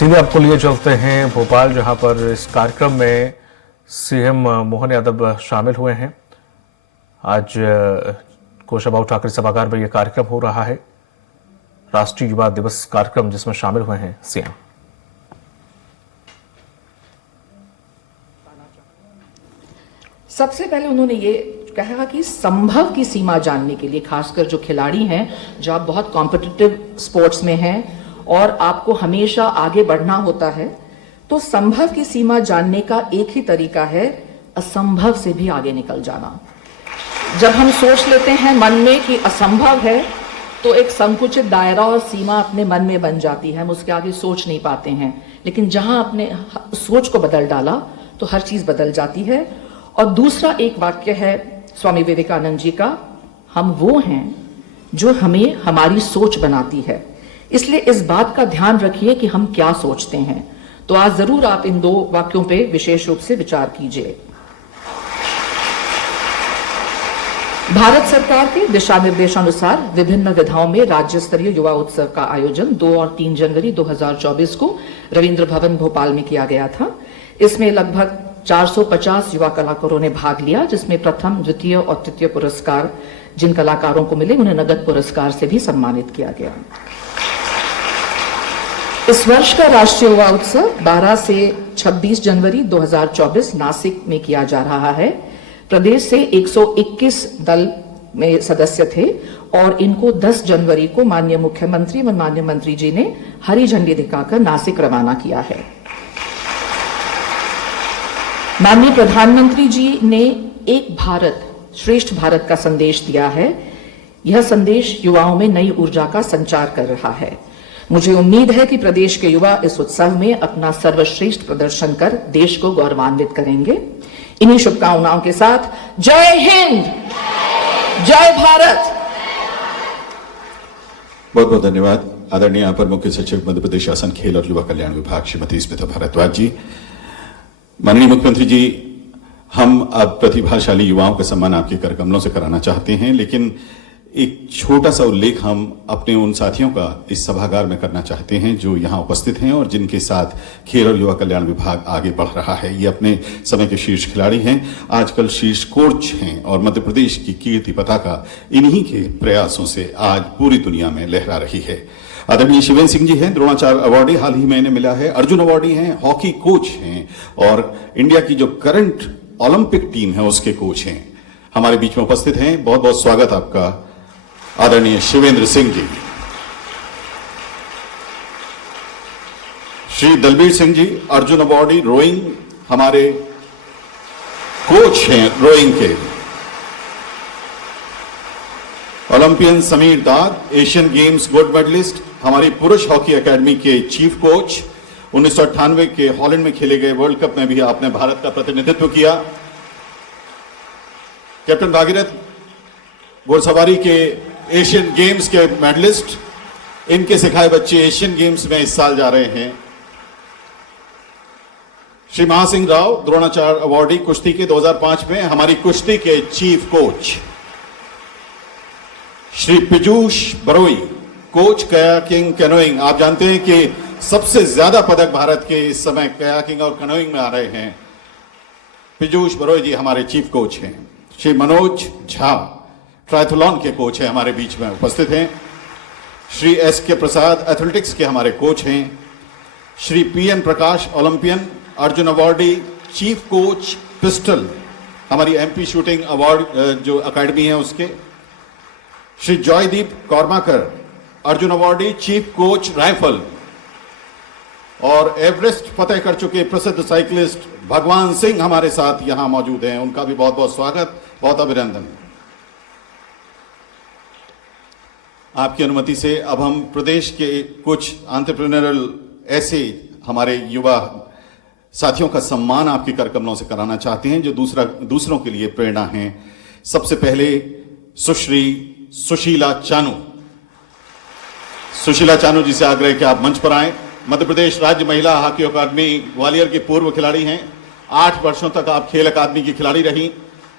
सीधे आपको लिए चलते हैं भोपाल, जहां पर इस कार्यक्रम में सीएम मोहन यादव शामिल हुए हैं। आज कोशाभाऊ ठाकरे सभागार में यह कार्यक्रम हो रहा है, राष्ट्रीय युवा दिवस कार्यक्रम, जिसमें शामिल हुए हैं सीएम। सबसे पहले उन्होंने ये कहा कि संभव की सीमा जानने के लिए, खासकर जो खिलाड़ी हैं, जो आप बहुत कॉम्पिटिटिव स्पोर्ट्स में हैं और आपको हमेशा आगे बढ़ना होता है, तो संभव की सीमा जानने का एक ही तरीका है, असंभव से भी आगे निकल जाना। जब हम सोच लेते हैं मन में कि असंभव है, तो एक संकुचित दायरा और सीमा अपने मन में बन जाती है, हम उसके आगे सोच नहीं पाते हैं। लेकिन जहां अपने सोच को बदल डाला तो हर चीज बदल जाती है। और दूसरा एक वाक्य है स्वामी विवेकानंद जी का, हम वो हैं जो हमें हमारी सोच बनाती है। इसलिए इस बात का ध्यान रखिए कि हम क्या सोचते हैं। तो आज जरूर आप इन दो वाक्यों पे विशेष रूप से विचार कीजिए। भारत सरकार के दिशा निर्देशानुसार विभिन्न विधाओं में राज्य स्तरीय युवा उत्सव का आयोजन 2 और 3 जनवरी 2024 को रविंद्र भवन भोपाल में किया गया था। इसमें लगभग 450 युवा कलाकारों ने भाग लिया, जिसमें प्रथम, द्वितीय और तृतीय पुरस्कार जिन कलाकारों को मिले, उन्हें नगद पुरस्कार से भी सम्मानित किया गया। इस वर्ष का राष्ट्रीय युवा उत्सव 12 से 26 जनवरी 2024 नासिक में किया जा रहा है। प्रदेश से 121 दल में सदस्य थे और इनको 10 जनवरी को माननीय मुख्यमंत्री व माननीय मंत्री जी ने हरी झंडी दिखाकर नासिक रवाना किया है। माननीय प्रधानमंत्री जी ने एक भारत श्रेष्ठ भारत का संदेश दिया है। यह संदेश युवाओं में नई ऊर्जा का संचार कर रहा है। मुझे उम्मीद है कि प्रदेश के युवा इस उत्सव में अपना सर्वश्रेष्ठ प्रदर्शन कर देश को गौरवान्वित करेंगे। इन्हीं शुभकामनाओं के साथ जय हिंद, जय भारत। बहुत बहुत धन्यवाद। आदरणीय अपर मुख्य सचिव मध्य प्रदेश शासन खेल और युवा कल्याण विभाग श्रीमती स्मिता भारद्वाज जी। माननीय मुख्यमंत्री जी, हम अब प्रतिभाशाली युवाओं का सम्मान आपके कर कमलों से कराना चाहते हैं, लेकिन एक छोटा सा उल्लेख हम अपने उन साथियों का इस सभागार में करना चाहते हैं जो यहां उपस्थित हैं और जिनके साथ खेल और युवा कल्याण विभाग आगे बढ़ रहा है। ये अपने समय के शीर्ष खिलाड़ी हैं, आजकल शीर्ष कोच हैं और मध्य प्रदेश की कीर्ति पताका इन्हीं के प्रयासों से आज पूरी दुनिया में लहरा रही है। आदरणीय शिवेंद्र सिंह जी हैं, द्रोणाचार्य अवार्डी हाल ही में इन्हें मिला है, अर्जुन अवार्डी हैं, हॉकी कोच हैं और इंडिया की जो करंट ओलंपिक टीम है उसके कोच हैं, हमारे बीच में उपस्थित हैं। बहुत बहुत स्वागत आपका आदरणीय शिवेंद्र सिंह जी। श्री दलबीर सिंह जी, अर्जुन अवार्डी, रोइंग, हमारे कोच हैं रोइंग के। ओलंपियन समीर दाद, एशियन गेम्स गोल्ड मेडलिस्ट, हमारी पुरुष हॉकी एकेडमी के चीफ कोच। 1998 के हॉलैंड में खेले गए वर्ल्ड कप में भी आपने भारत का प्रतिनिधित्व किया। कैप्टन भागीरथ, घोड़सवारी के एशियन गेम्स के मेडलिस्ट, इनके सिखाए बच्चे एशियन गेम्स में इस साल जा रहे हैं। श्री महासिंह राव, द्रोणाचार्य अवार्डी, कुश्ती के 2005 में हमारी कुश्ती के chief coach. Shri Piyush Baroi, coach kayaking canoeing. आप जानते हैं कि सबसे ज्यादा पदक भारत के इस समय कयाकिंग और कैनोइंग में आ रहे हैं। पीयूष बरोई जी हमारे चीफ कोच हैं। श्री मनोज झा, ट्रायथलॉन के कोच हैं, हमारे बीच में उपस्थित हैं। श्री एस के प्रसाद, एथलेटिक्स के हमारे कोच हैं। Shri PN Prakash, Olympian, Arjun awardee, chief coach pistol, हमारी एमपी शूटिंग अवार्ड जो अकेडमी है उसके। Shri Joydeep Karmakar, Arjun awardee, chief coach rifle. और एवरेस्ट फतेह कर चुके प्रसिद्ध साइकिलिस्ट भगवान सिंह हमारे साथ यहां मौजूद हैं, उनका भी बहुत बहुत स्वागत, बहुत अभिनंदन। आपकी अनुमति से अब हम प्रदेश के कुछ एंटरप्रेन्योरल ऐसे हमारे युवा साथियों का सम्मान आपके कर कमलों से कराना चाहते हैं जो दूसरों के लिए प्रेरणा हैं। सबसे पहले सुश्री सुशीला चानू। सुशीला चानू जी से आग्रह कि आप मंच पर आएं। मध्य प्रदेश राज्य महिला हॉकी अकादमी ग्वालियर की पूर्व खिलाड़ी हैं। 8 वर्षों तक आप खेल अकादमी की खिलाड़ी रही।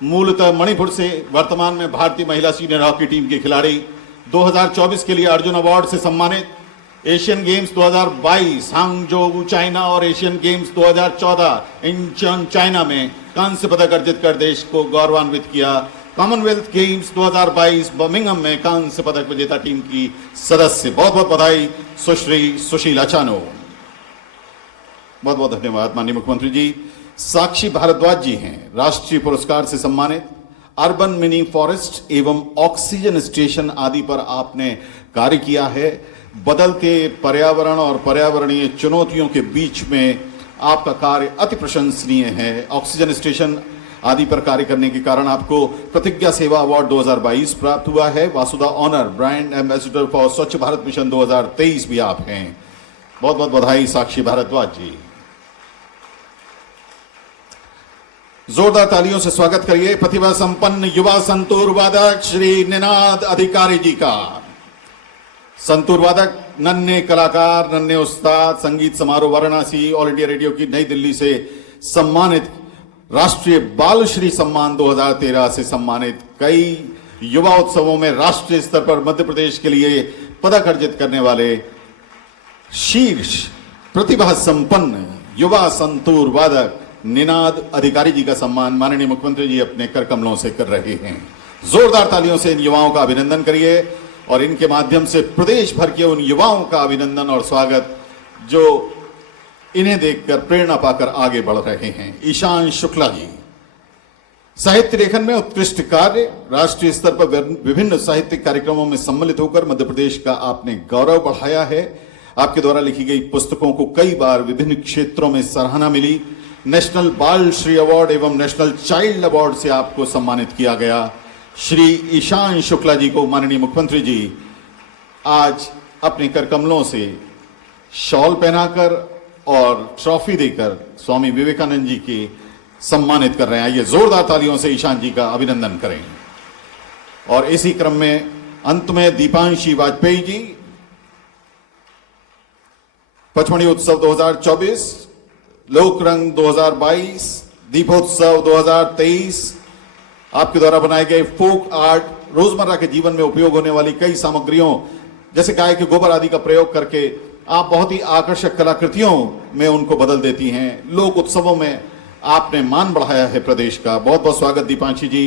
मूलतः मणिपुर से, वर्तमान में भारतीय महिला सीनियर हॉकी टीम की खिलाड़ी। 2024 के लिए अर्जुन अवार्ड से सम्मानित। एशियन गेम्स 2022 हांगझोउ चाइना और एशियन गेम्स 2014 इंचन चाइना में कांस्य पदक अर्जित कर देश को गौरवान्वित किया। कॉमनवेल्थ गेम्स 2022 बर्मिंघम में कांस्य पदक विजेता टीम की सदस्य। बहुत बहुत बधाई सुश्री सुशीला चानो। बहुत बहुत धन्यवाद माननीय मुख्यमंत्री जी। साक्षी भारद्वाज जी हैं राष्ट्रीय पुरस्कार से सम्मानित। अर्बन मिनी फॉरेस्ट एवं ऑक्सीजन स्टेशन आदि पर आपने कार्य किया है। बदलते पर्यावरण और पर्यावरणीय चुनौतियों के बीच में आपका कार्य अति प्रशंसनीय है। ऑक्सीजन स्टेशन आदि पर कार्य करने के कारण आपको प्रतिज्ञा सेवा अवार्ड 2022 प्राप्त हुआ है। वासुदा ऑनर ब्रांड एम्बेसडर फॉर स्वच्छ भारत मिशन 2023 भी आप हैं। बहुत बहुत बधाई साक्षी भारद्वाज जी। जोरदार तालियों से स्वागत करिए प्रतिभा संपन्न युवा संतूर वादक श्री निनाद अधिकारी जी का। संतूर वादक, नन्हे कलाकार, नन्हे उस्ताद, संगीत समारोह वाराणसी, ऑल इंडिया रेडियो की नई दिल्ली से सम्मानित, राष्ट्रीय बाल श्री सम्मान 2013 से सम्मानित, कई युवा उत्सवों में राष्ट्रीय स्तर पर मध्य प्रदेश के लिए पदक अर्जित करने वाले शीर्ष प्रतिभा संपन्न युवा संतूर वादक निनाद अधिकारी जी का सम्मान माननीय मुख्यमंत्री जी अपने कर कमलों से कर रहे हैं। जोरदार तालियों से इन युवाओं का अभिनंदन करिए और इनके माध्यम से प्रदेश भर के उन युवाओं का अभिनंदन और स्वागत जो इन्हें देखकर प्रेरणा पाकर आगे बढ़ रहे हैं। ईशान शुक्ला जी, साहित्य लेखन में उत्कृष्ट कार्य, राष्ट्रीय स्तर पर विभिन्न साहित्यिक कार्यक्रमों में सम्मिलित होकर मध्य प्रदेश का आपने गौरव बढ़ाया है। आपके द्वारा लिखी गई पुस्तकों को कई बार विभिन्न क्षेत्रों में सराहना मिली। नेशनल बाल श्री अवार्ड एवं नेशनल चाइल्ड अवार्ड से आपको सम्मानित किया गया। श्री ईशान शुक्ला जी को माननीय मुख्यमंत्री जी आज अपने कर कमलों से शॉल पहनाकर और ट्रॉफी देकर स्वामी विवेकानंद जी के सम्मानित कर रहे हैं। आइए जोरदार तालियों से ईशान जी का अभिनंदन करें। और इसी क्रम में अंत में दीपांशी वाजपेयी जी, पचमढ़ी उत्सव 2024, लोकरंग 2022, दीपोत्सव 2023, आपके द्वारा बनाए गए फोक आर्ट, रोजमर्रा के जीवन में उपयोग होने वाली कई सामग्रियों जैसे गाय के गोबर आदि का प्रयोग करके आप बहुत ही आकर्षक कलाकृतियों में उनको बदल देती हैं। लोक उत्सवों में आपने मान बढ़ाया है प्रदेश का। बहुत बहुत स्वागत दीपांशी जी।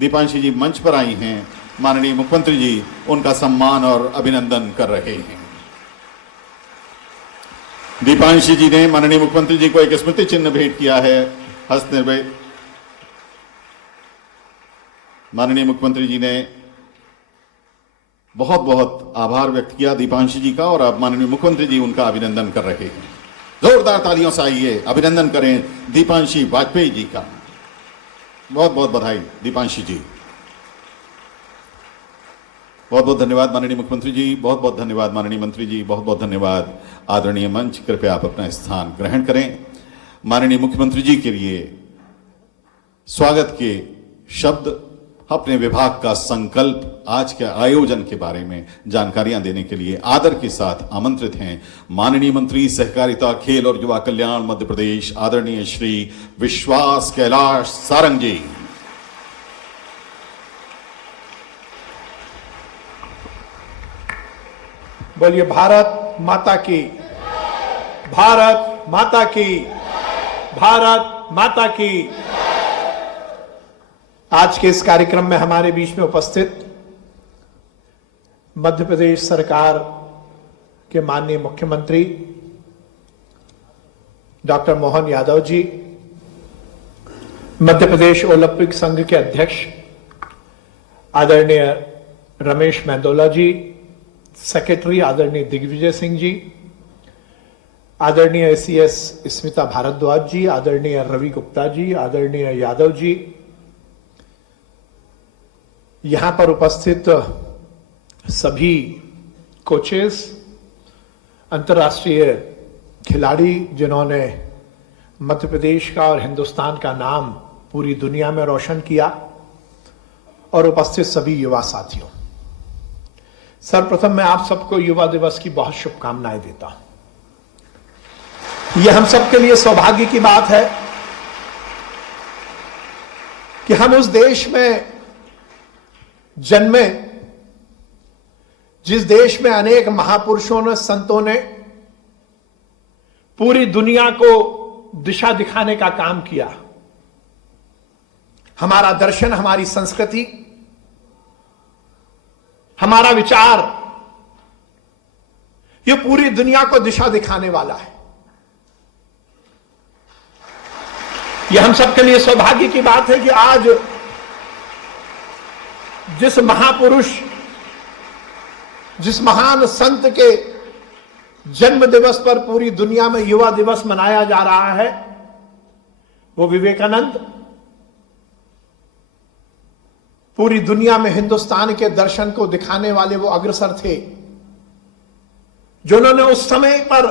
दीपांशी जी मंच पर आई हैं, माननीय मुख्यमंत्री जी उनका सम्मान और अभिनंदन कर रहे हैं। दीपांशी जी ने माननीय मुख्यमंत्री जी को एक स्मृति चिन्ह भेंट किया है हस्तनिर्मित। माननीय मुख्यमंत्री जी ने बहुत बहुत आभार व्यक्त किया दीपांशी जी का और अब माननीय मुख्यमंत्री जी उनका अभिनंदन कर रहे हैं। जोरदार तालियों से आइए अभिनंदन करें दीपांशी वाजपेयी जी का। बहुत बहुत बधाई दीपांशी जी। बहुत बहुत धन्यवाद माननीय मुख्यमंत्री जी। बहुत बहुत धन्यवाद माननीय मंत्री जी। बहुत बहुत धन्यवाद आदरणीय मंच। कृपया आप अपना स्थान ग्रहण करें। माननीय मुख्यमंत्री जी के लिए स्वागत के शब्द, अपने विभाग का संकल्प, आज के आयोजन के बारे में जानकारियां देने के लिए आदर के साथ आमंत्रित हैं माननीय मंत्री सहकारिता, खेल और युवा कल्याण मध्य प्रदेश आदरणीय श्री विश्वास कैलाश सारंग जी। बोलिए भारत माता की, भारत माता की, भारत माता की। आज के इस कार्यक्रम में हमारे बीच में उपस्थित मध्य प्रदेश सरकार के माननीय मुख्यमंत्री डॉक्टर मोहन यादव जी, मध्य प्रदेश ओलंपिक संघ के अध्यक्ष आदरणीय रमेश मेंदोला जी, सेक्रेटरी आदरणीय दिग्विजय सिंह जी, आदरणीय सीएस स्मिता भारद्वाज जी, आदरणीय रवि गुप्ता जी, आदरणीय यादव जी, यहां पर उपस्थित सभी कोचेस, अंतर्राष्ट्रीय खिलाड़ी जिन्होंने मध्य प्रदेश का और हिंदुस्तान का नाम पूरी दुनिया में रोशन किया, और उपस्थित सभी युवा साथियों, सर्वप्रथम मैं आप सबको युवा दिवस की बहुत शुभकामनाएं देता हूं। यह हम सबके लिए सौभाग्य की बात है कि हम उस देश में जन्मे जिस देश में अनेक महापुरुषों ने, संतों ने पूरी दुनिया को दिशा दिखाने का काम किया, हमारा दर्शन, हमारी संस्कृति, हमारा विचार, यह पूरी दुनिया को दिशा दिखाने वाला है। यह हम सबके लिए सौभाग्य की बात है कि आज जिस महापुरुष, जिस महान संत के जन्म दिवस पर पूरी दुनिया में युवा दिवस मनाया जा रहा है, वो विवेकानंद पूरी दुनिया में हिंदुस्तान के दर्शन को दिखाने वाले वो अग्रसर थे, जिन्होंने उस समय पर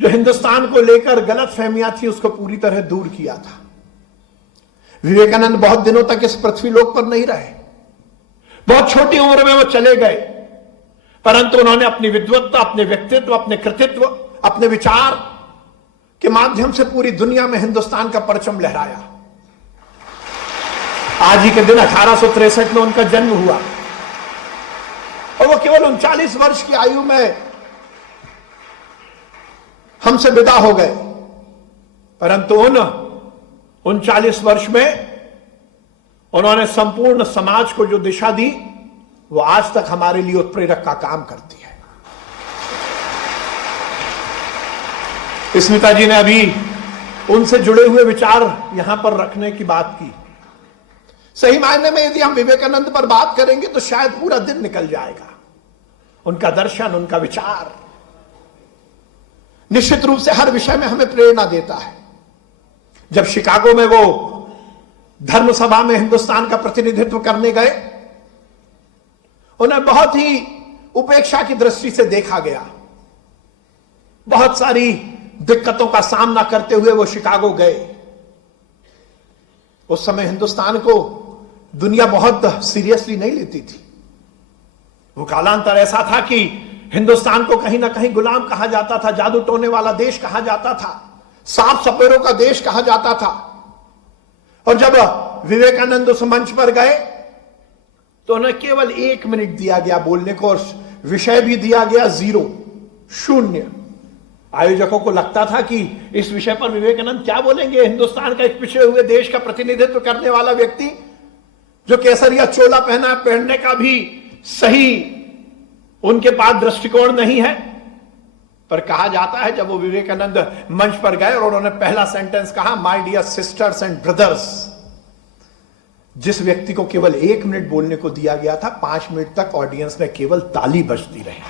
जो हिंदुस्तान को लेकर गलत फहमियां थी उसको पूरी तरह दूर किया था। विवेकानंद बहुत दिनों तक इस पृथ्वी लोक पर नहीं रहे, बहुत छोटी उम्र में वो चले गए, परंतु उन्होंने अपनी विद्वत्ता, अपने व्यक्तित्व, अपने कृतित्व, अपने विचार के माध्यम से पूरी दुनिया में हिंदुस्तान का परचम लहराया। आज ही के दिन 1863 में उनका जन्म हुआ और वो केवल 39 वर्ष की आयु में हमसे विदा हो गए, परंतु उन 39 वर्ष में उन्होंने संपूर्ण समाज को जो दिशा दी वो आज तक हमारे लिए उत्प्रेरक का काम करती है। स्मिता जी ने अभी उनसे जुड़े हुए विचार यहां पर रखने की बात की। सही मायने में यदि हम विवेकानंद पर बात करेंगे तो शायद पूरा दिन निकल जाएगा। उनका दर्शन, उनका विचार निश्चित रूप से हर विषय में हमें प्रेरणा देता है। जब शिकागो में वो धर्म सभा में हिंदुस्तान का प्रतिनिधित्व करने गए, उन्हें बहुत ही उपेक्षा की दृष्टि से देखा गया। बहुत सारी दिक्कतों का सामना करते हुए वो शिकागो गए। उस समय हिंदुस्तान को दुनिया बहुत सीरियसली नहीं लेती थी। वो कालांतर ऐसा था कि हिंदुस्तान को कहीं ना कहीं गुलाम कहा जाता था, जादू टोने वाला देश कहा जाता था, सांप सपेरों का देश कहा जाता था। और जब विवेकानंद उस मंच पर गए तो उन्हें केवल 1 मिनट दिया गया बोलने को और विषय भी दिया गया 0, 0। आयोजकों को लगता था कि इस विषय पर विवेकानंद क्या बोलेंगे। हिंदुस्तान का एक पिछड़े हुए देश का प्रतिनिधित्व करने वाला व्यक्ति जो केसरिया चोला पहनने का भी सही उनके पास दृष्टिकोण नहीं है। पर कहा जाता है जब वो विवेकानंद मंच पर गए और उन्होंने पहला सेंटेंस कहा, my dear sisters and brothers, जिस व्यक्ति को केवल 1 मिनट बोलने को दिया गया था, 5 मिनट तक ऑडियंस में केवल ताली बजती रही,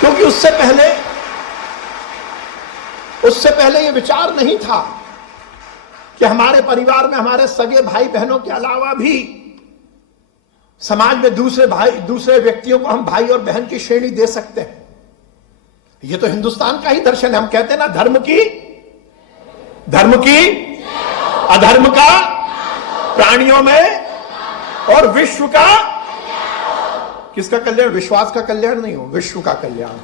क्योंकि उससे पहले यह विचार नहीं था कि हमारे परिवार में हमारे सगे भाई बहनों के अलावा भी समाज में दूसरे व्यक्तियों को हम भाई और बहन की श्रेणी दे सकते हैं। यह तो हिंदुस्तान का ही दर्शन है। हम कहते हैं ना, धर्म की अधर्म का प्राणियों में और विश्व का, किसका कल्याण? विश्वास का कल्याण नहीं हो, विश्व का कल्याण।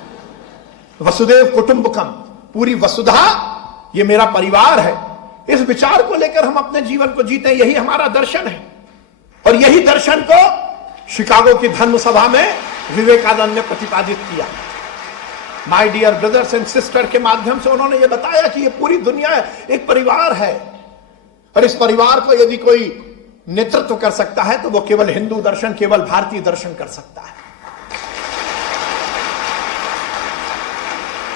वसुदेव कुटुंबकम, पूरी वसुधा ये मेरा परिवार है। इस विचार को लेकर हम अपने जीवन को जीते हैं, यही हमारा दर्शन है। और यही दर्शन को शिकागो की धर्म सभा में विवेकानंद ने प्रतिपादित किया। My dear brothers and sister के माध्यम से उन्होंने ये बताया कि ये पूरी दुनिया एक परिवार है और इस परिवार को यदि कोई नेतृत्व कर सकता है तो वो केवल हिंदू दर्शन, केवल भारतीय दर्शन कर सकता है।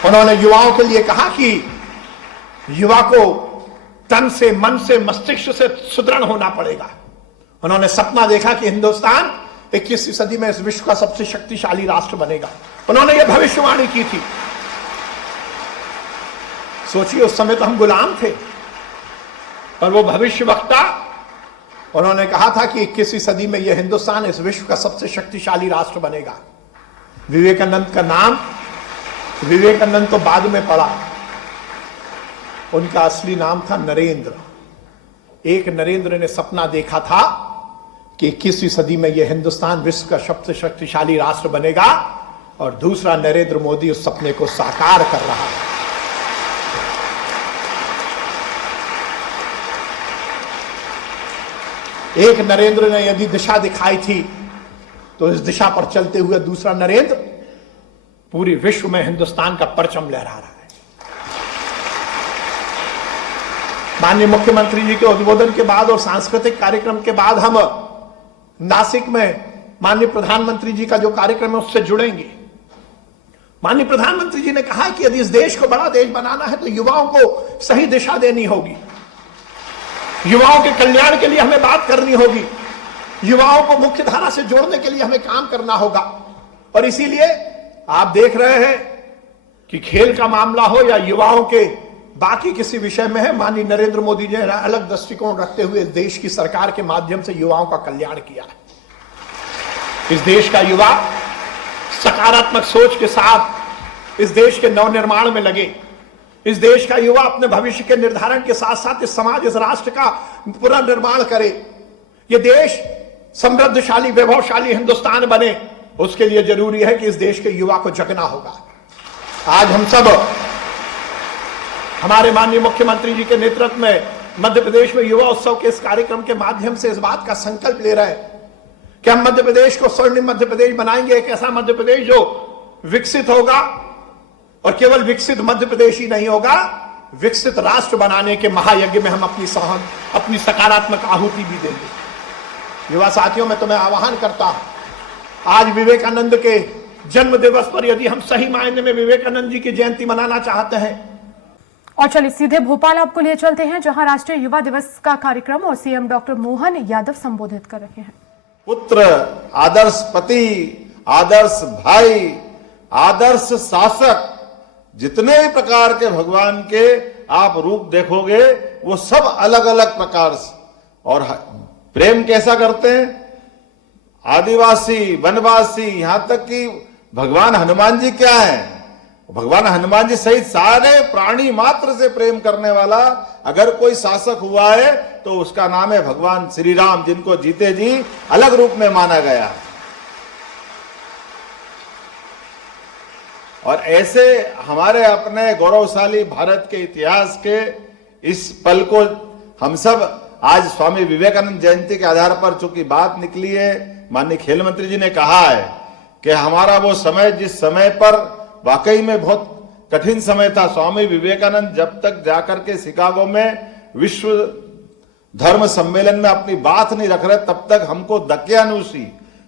उन्होंने युवाओं के लिए कहा कि युवा को तन से, मन से, मस्तिष्क से सुदृढ़ होना पड़ेगा। उन्होंने सपना देखा कि हिंदुस्तान 21वीं सदी में इस विश्व का सबसे शक्तिशाली राष्ट्र बनेगा। उन्होंने यह भविष्यवाणी की थी। सोचिए, उस समय तो हम गुलाम थे, पर वो भविष्यवक्ता, उन्होंने कहा था कि 21वीं सदी में यह हिंदुस्तान इस विश्व का सबसे शक्तिशाली राष्ट्र बनेगा। विवेकानंद का नाम विवेकानंद तो बाद में पड़ा, उनका असली नाम था नरेंद्र। एक नरेंद्र ने सपना देखा था कि 21वीं सदी में यह हिंदुस्तान विश्व का सबसे शक्तिशाली राष्ट्र बनेगा और दूसरा नरेंद्र मोदी उस सपने को साकार कर रहा है। एक नरेंद्र ने यदि दिशा दिखाई थी तो इस दिशा पर चलते हुए दूसरा नरेंद्र पूरी विश्व में हिंदुस्तान का परचम लहरा रहा है। माननीय मुख्यमंत्री जी के उद्बोधन के बाद और सांस्कृतिक कार्यक्रम के बाद हम नासिक में माननीय प्रधानमंत्री जी का जो कार्यक्रम है उससे जुड़ेंगे। माननीय प्रधानमंत्री जी ने कहा कि यदि इस देश को बड़ा देश बनाना है तो युवाओं को सही दिशा देनी होगी, युवाओं के कल्याण के लिए हमें बात करनी होगी, युवाओं को मुख्य धारा से जोड़ने के लिए हमें काम करना होगा। और इसीलिए आप देख रहे हैं कि खेल का मामला हो या युवाओं के बाकी किसी विषय में है, माननीय नरेंद्र मोदी जी ने अलग दृष्टिकोण रखते हुए इस देश की सरकार के माध्यम से युवाओं का कल्याण किया है। इस देश का युवा सकारात्मक सोच के साथ इस देश के नवनिर्माण में लगे। इस देश का युवा अपने भविष्य के निर्धारण के साथ साथ इस समाज, इस राष्ट्र का पुनर्निर्माण करे। यह देश समृद्धशाली, वैभवशाली हिंदुस्तान बने, उसके लिए जरूरी है कि इस देश के युवा को जगना होगा। आज हम सब हमारे माननीय मुख्यमंत्री जी के नेतृत्व में मध्य प्रदेश में युवा उत्सव के इस कार्यक्रम के माध्यम से इस बात का संकल्प ले रहे हैं कि हम मध्य प्रदेश को स्वर्णिम मध्य प्रदेश बनाएंगे, एक ऐसा मध्य प्रदेश जो विकसित होगा और केवल विकसित मध्य प्रदेश ही नहीं होगा, विकसित राष्ट्र बनाने के महायज्ञ में हम अपनी सकारात्मक आहुति भी देंगे। युवा साथियों, मैं तुम्हें आह्वान करता हूं, आज विवेकानंद के जन्म दिवस पर यदि हम सही मायने में विवेकानंद जी की जयंती मनाना चाहते हैं। और चलिए सीधे भोपाल आपको ले चलते हैं, जहां राष्ट्रीय युवा दिवस का कार्यक्रम और सीएम डॉक्टर मोहन यादव संबोधित कर रहे हैं। पुत्र, आदर्श पति, आदर्श भाई, आदर्श शासक, जितने भी प्रकार के भगवान के आप रूप देखोगे वो सब अलग अलग प्रकार से। और प्रेम कैसा करते हैं? आदिवासी, वनवासी, यहां तक कि भगवान हनुमान जी क्या है, भगवान हनुमान जी सहित सारे प्राणी मात्र से प्रेम करने वाला अगर कोई शासक हुआ है तो उसका नाम है भगवान श्री राम, जिनको जीते जी अलग रूप में माना गया है। और ऐसे हमारे अपने गौरवशाली भारत के इतिहास के इस पल को हम सब आज स्वामी विवेकानंद जयंती के आधार पर चूंकि बात निकली है, माननीय खेल मंत्री जी ने कहा है कि हमारा वो समय, जिस समय पर वाकई में बहुत कठिन समय था, स्वामी विवेकानंद जब तक जाकर के शिकागो में विश्व धर्म सम्मेलन में अपनी बात नहीं रख रहे तब तक हमको दकियानुसी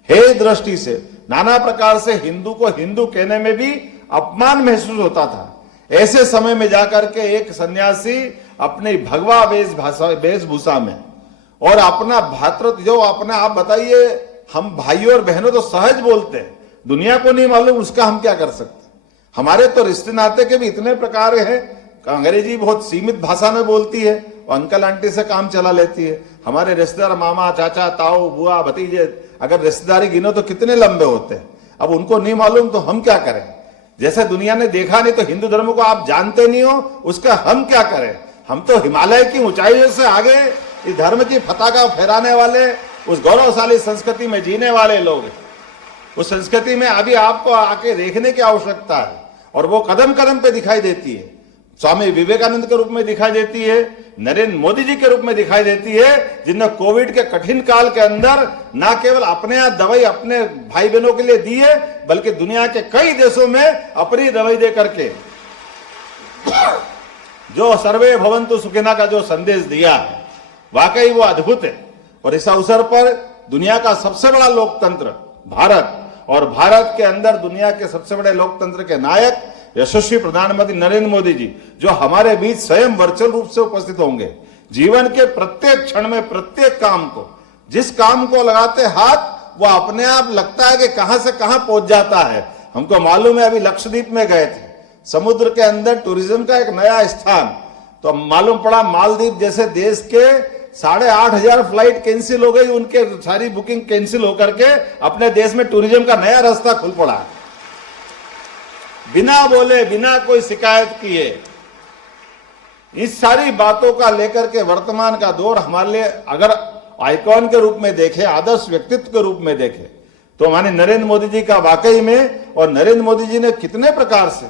हे दृष्टि से नाना प्रकार से हिंदू को हिंदू कहने में भी अपमान महसूस होता था। ऐसे समय में जाकर के एक सन्यासी अपनी भगवा वेशभूषा में और अपना भातृत्व, जो अपना आप बताइए, हम भाइयों और बहनों तो सहज बोलते हैं, दुनिया को नहीं मालूम उसका हम क्या कर सकते। हमारे तो रिश्ते नाते के भी इतने प्रकार हैं। अंग्रेजी बहुत सीमित भाषा में बोलती है और अंकल आंटी से काम चला लेती है। हमारे रिश्तेदार मामा, चाचा, ताऊ, बुआ, भतीजे, अगर रिश्तेदारी गिनो तो कितने लंबे होते हैं। अब उनको नहीं मालूम तो हम क्या करें? जैसे दुनिया ने देखा नहीं तो हिंदू धर्म को आप जानते नहीं हो, उसका हम क्या करें? हम तो हिमालय की ऊंचाइयों से आगे इस धर्म की पताका फहराने वाले, उस गौरवशाली संस्कृति में जीने वाले लोग हैं। उस संस्कृति में अभी आपको आके देखने की आवश्यकता है और वो कदम कदम पे दिखाई देती है। स्वामी विवेकानंद के रूप में दिखाई देती है, नरेंद्र मोदी जी के रूप में दिखाई देती है, जिन्होंने कोविड के कठिन काल के अंदर न केवल अपने यहाँ दवाई अपने भाई बहनों के लिए दी है, बल्कि दुनिया के कई देशों में अपनी दवाई दे करके जो सर्वे भवन्तु सुखिनः का जो संदेश दिया है, वाकई वो अद्भुत है। और इस अवसर पर दुनिया का सबसे बड़ा लोकतंत्र भारत और भारत के अंदर दुनिया के सबसे बड़े लोकतंत्र के नायक यशस्वी प्रधानमंत्री नरेंद्र मोदी जी, जो हमारे बीच स्वयं वर्चुअल रूप से उपस्थित होंगे, जीवन के प्रत्येक क्षण में प्रत्येक काम को, जिस काम को लगाते हाथ वो अपने आप लगता है कि कहां से कहां पहुंच जाता है। हमको मालूम है, अभी लक्षद्वीप में गए थे, समुद्र के अंदर टूरिज्म का एक नया स्थान, तो मालूम पड़ा मालदीव जैसे देश के 8,500 फ्लाइट कैंसिल हो गई, उनके सारी बुकिंग कैंसिल होकर के अपने देश में टूरिज्म का नया रास्ता खुल पड़ा, बिना बोले, बिना कोई शिकायत किए। इस सारी बातों का लेकर के वर्तमान का दौर हमारे लिए अगर आइकॉन के रूप में देखे, आदर्श व्यक्तित्व के रूप में देखे, तो हमारे नरेंद्र मोदी जी का वाकई में, और नरेंद्र मोदी जी ने कितने प्रकार से,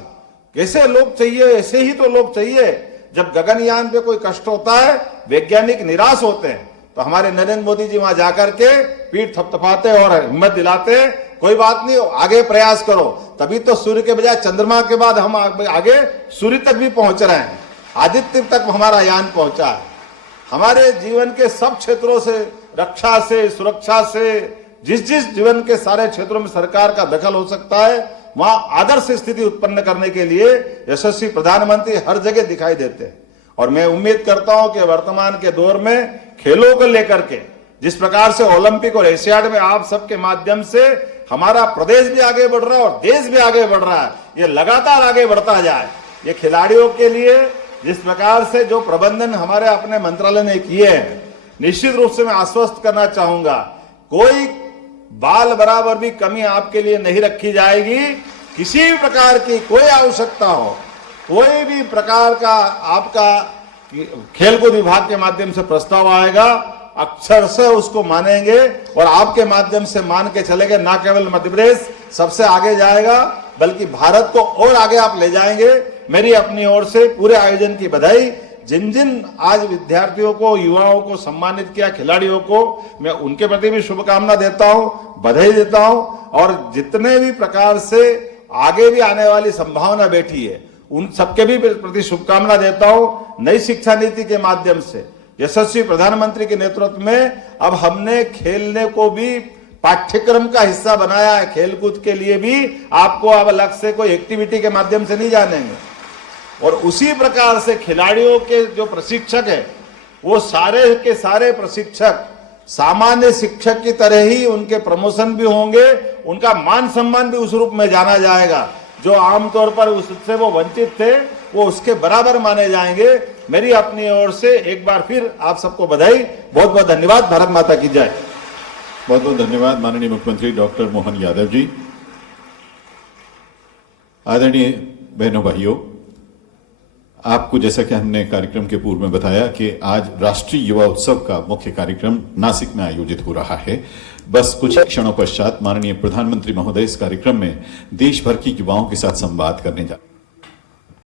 कैसे लोग चाहिए, ऐसे ही तो लोग चाहिए। जब गगनयान पे कोई कष्ट होता है, वैज्ञानिक निराश होते हैं, तो तो हमारे नरेंद्र मोदी जी वहां जाकर के पीठ थपथपाते और हिम्मत दिलाते, कोई बात नहीं, आगे प्रयास करो। तभी तो सूर्य के बजाय चंद्रमा के बाद हम आगे सूर्य तक भी पहुंच रहे हैं, आदित्य तक हमारा यान पहुंचा है। हमारे जीवन के सब क्षेत्रों से, रक्षा से, सुरक्षा से, जिस जिस जीवन के सारे क्षेत्रों में सरकार का दखल हो सकता है, वहां आदर्श स्थिति उत्पन्न करने के लिए यशस्वी प्रधानमंत्री हर जगह दिखाई देते हैं। और मैं उम्मीद करता हूं कि वर्तमान के दौर में खेलों को लेकर के जिस प्रकार से ओलंपिक और एशियाड में आप सबके माध्यम से हमारा प्रदेश भी आगे बढ़ रहा है और देश भी आगे बढ़ रहा है, ये लगातार आगे बढ़ता जाए। ये खिलाड़ियों के लिए जिस प्रकार से जो प्रबंधन हमारे अपने मंत्रालय ने किए हैं, निश्चित रूप से मैं आश्वस्त करना चाहूंगा, कोई बाल बराबर भी कमी आपके लिए नहीं रखी जाएगी। किसी भी प्रकार की कोई आवश्यकता हो, कोई भी प्रकार का आपका खेलकूद विभाग के माध्यम से प्रस्ताव आएगा, अक्षर से उसको मानेंगे और आपके माध्यम से मान के चलेंगे। ना केवल मध्य प्रदेश सबसे आगे जाएगा, बल्कि भारत को और आगे आप ले जाएंगे। मेरी अपनी ओर से पूरे आयोजन की बधाई। जिन जिन आज विद्यार्थियों को, युवाओं को सम्मानित किया, खिलाड़ियों को, मैं उनके प्रति भी शुभकामना देता हूं, बधाई देता हूं। और जितने भी प्रकार से आगे भी आने वाली संभावना बैठी है, उन सबके भी प्रति शुभकामना देता हूं। नई शिक्षा नीति के माध्यम से यशस्वी प्रधानमंत्री के नेतृत्व में अब हमने खेलने को भी पाठ्यक्रम का हिस्सा बनाया है। खेलकूद के लिए भी आपको अब अलग से कोई एक्टिविटी के माध्यम से नहीं जानेंगे। और उसी प्रकार से खिलाड़ियों के जो प्रशिक्षक है, वो सारे के सारे प्रशिक्षक सामान्य शिक्षक की तरह ही उनके प्रमोशन भी होंगे, उनका मान सम्मान भी उस रूप में जाना जाएगा। जो आमतौर पर उससे वो वंचित थे, वो उसके बराबर माने जाएंगे। मेरी अपनी ओर से एक बार फिर आप सबको बधाई, बहुत बहुत धन्यवाद। भारत माता की जय। बहुत बहुत धन्यवाद माननीय मुख्यमंत्री डॉक्टर मोहन यादव जी। आदरणीय बहनों भाइयों, आपको जैसा कि हमने कार्यक्रम के पूर्व में बताया कि आज राष्ट्रीय युवा उत्सव का मुख्य कार्यक्रम नासिक में आयोजित हो रहा है। बस कुछ ही क्षणों पश्चात माननीय प्रधानमंत्री महोदय इस कार्यक्रम में देश भर की युवाओं के साथ संवाद करने जा